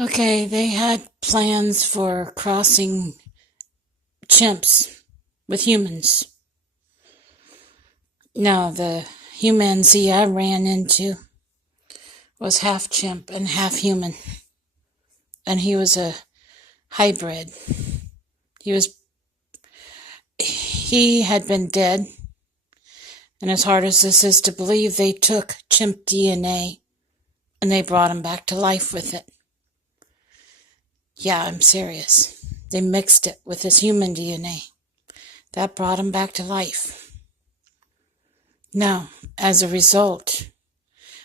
Okay, they had plans for crossing chimps with humans. Now, the humanzee I ran into was half chimp and half human, and he was a hybrid. He had been dead, and as hard as this is to believe, they took chimp DNA and they brought him back to life with it. Yeah, I'm serious. They mixed it with his human DNA. That brought him back to life. Now, as a result,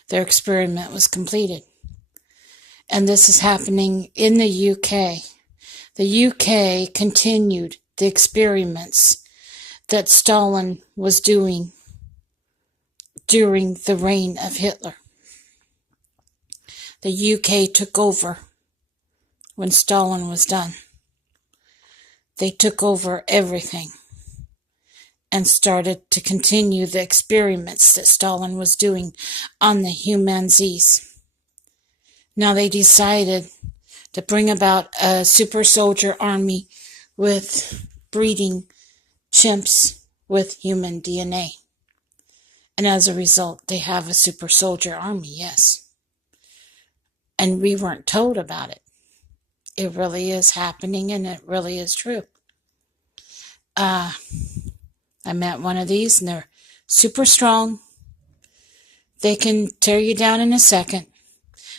their experiment was completed. And this is happening in the UK. The UK continued the experiments that Stalin was doing during the reign of Hitler. The UK took over when Stalin was done. They took over everything and started to continue the experiments that Stalin was doing on the humanzees. Now they decided to bring about a super soldier army with breeding chimps with human DNA. And as a result, they have a super soldier army, yes. And we weren't told about it. It really is happening, and it really is true. I met one of these, and they're super strong. They can tear you down in a second.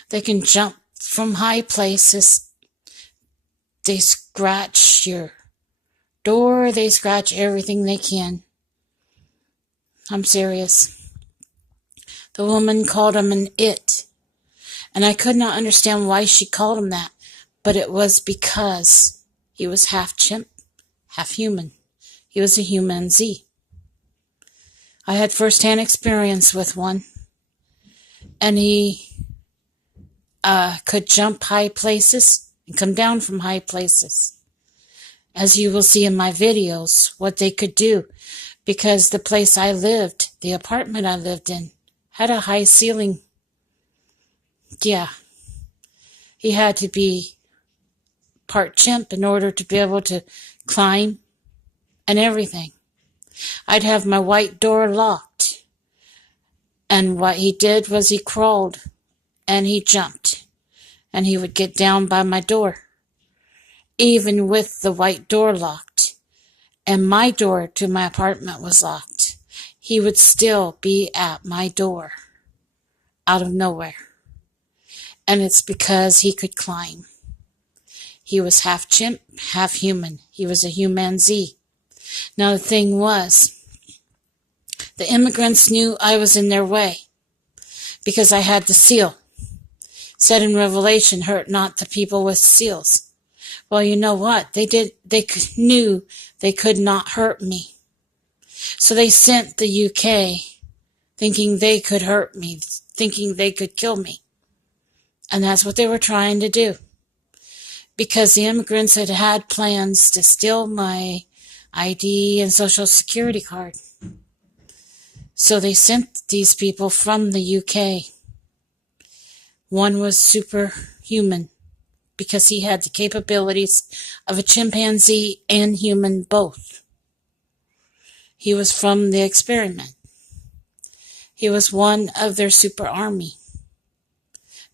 They can jump from high places. They scratch your door. They scratch everything they can. I'm serious. The woman called him an it. And I could not understand why she called him that. But it was because he was half chimp, half human. He was a humanzee. I had first-hand experience with one. And he could jump high places and come down from high places. As you will see in my videos, what they could do. Because the place I lived, the apartment I lived in, had a high ceiling. Yeah. He had to be part chimp in order to be able to climb and everything. I'd have my white door locked. And what he did was he crawled and he jumped. And he would get down by my door. Even with the white door locked. And my door to my apartment was locked. He would still be at my door. Out of nowhere. And it's because he could climb. He was half chimp, half human. He was a humanzee. Now the thing was, the immigrants knew I was in their way because I had the seal. Said in Revelation, hurt not the people with seals. Well, you know what? They knew they could not hurt me. So they sent the UK thinking they could hurt me, thinking they could kill me. And that's what they were trying to do. Because the immigrants had had plans to steal my ID and social security card. So they sent these people from the UK. One was superhuman because he had the capabilities of a chimpanzee and human both. He was from the experiment. He was one of their super army.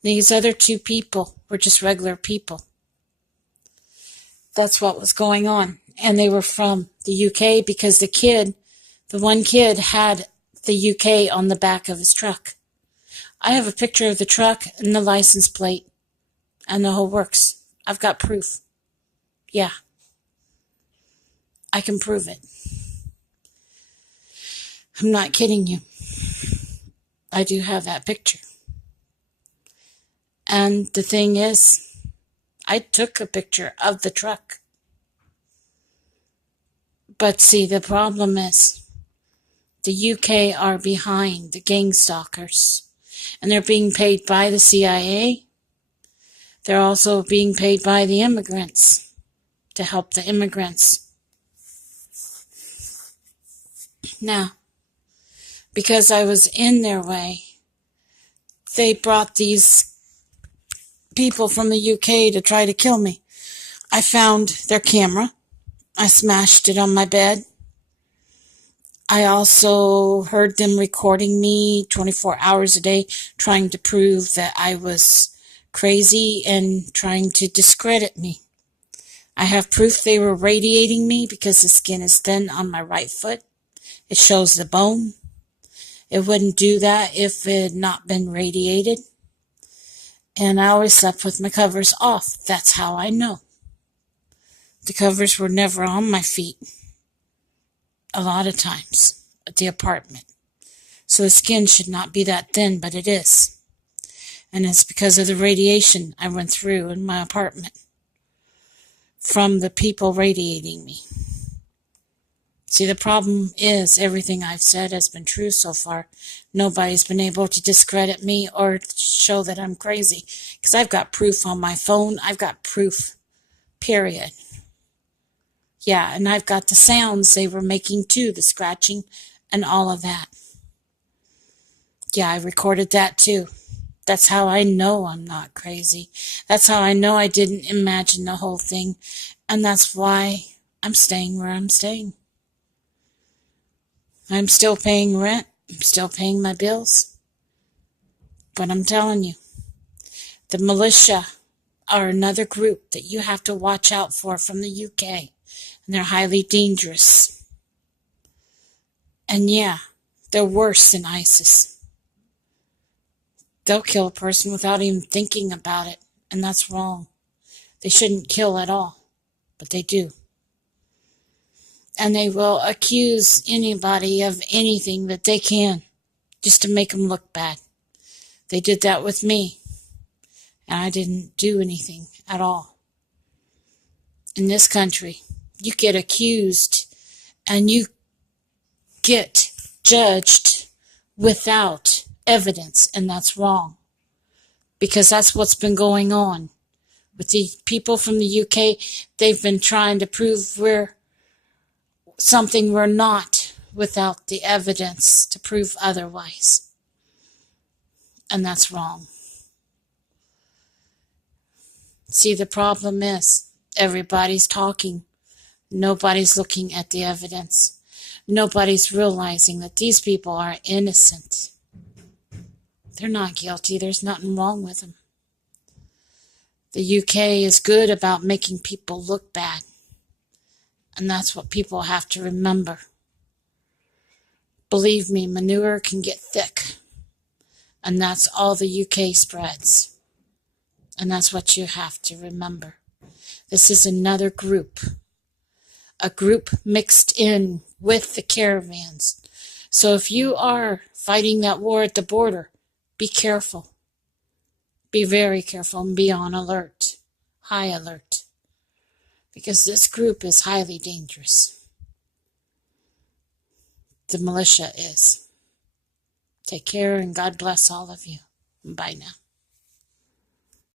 These other two people were just regular people. That's what was going on. And they were from the UK because the one kid had the UK on the back of his truck. I have a picture of the truck and the license plate and the whole works. I've got proof. Yeah. I can prove it. I'm not kidding you. I do have that picture. And the thing is, I took a picture of the truck. But see, the problem is, the UK are behind the gang stalkers. And they're being paid by the CIA. They're also being paid by the immigrants to help the immigrants. Now, because I was in their way, they brought these people from the UK to try to kill me. I found their camera. I smashed it on my bed. I also heard them recording me 24 hours a day, trying to prove that I was crazy and trying to discredit me. I have proof they were radiating me because the skin is thin on my right foot. It shows the bone. It wouldn't do that if it had not been radiated. And I always slept with my covers off. That's how I know. The covers were never on my feet. A lot of times at the apartment. So the skin should not be that thin, but it is. And it's because of the radiation I went through in my apartment from the people radiating me. See, the problem is everything I've said has been true so far. Nobody's been able to discredit me or show that I'm crazy. Because I've got proof on my phone. I've got proof. Period. Yeah, and I've got the sounds they were making too, the scratching and all of that. Yeah, I recorded that too. That's how I know I'm not crazy. That's how I know I didn't imagine the whole thing. And that's why I'm staying where I'm staying. I'm still paying rent. I'm still paying my bills. But I'm telling you, the militia are another group that you have to watch out for from the UK. And they're highly dangerous. And yeah, they're worse than ISIS. They'll kill a person without even thinking about it. And that's wrong. They shouldn't kill at all. But they do. And they will accuse anybody of anything that they can just to make them look bad. They did that with me. And I didn't do anything at all. In this country, you get accused and you get judged without evidence, and that's wrong. Because that's what's been going on. With the people from the UK, they've been trying to prove we're something we're not without the evidence to prove otherwise. And that's wrong. See, the problem is everybody's talking. Nobody's looking at the evidence. Nobody's realizing that these people are innocent. They're not guilty. There's nothing wrong with them. The UK is good about making people look bad. And that's what people have to remember. Believe me, manure can get thick. And that's all the UK spreads. And that's what you have to remember. This is another group. A group mixed in with the caravans. So if you are fighting that war at the border, be careful. Be very careful and be on alert. High alert. Because this group is highly dangerous. The militia is. Take care and God bless all of you. Bye now.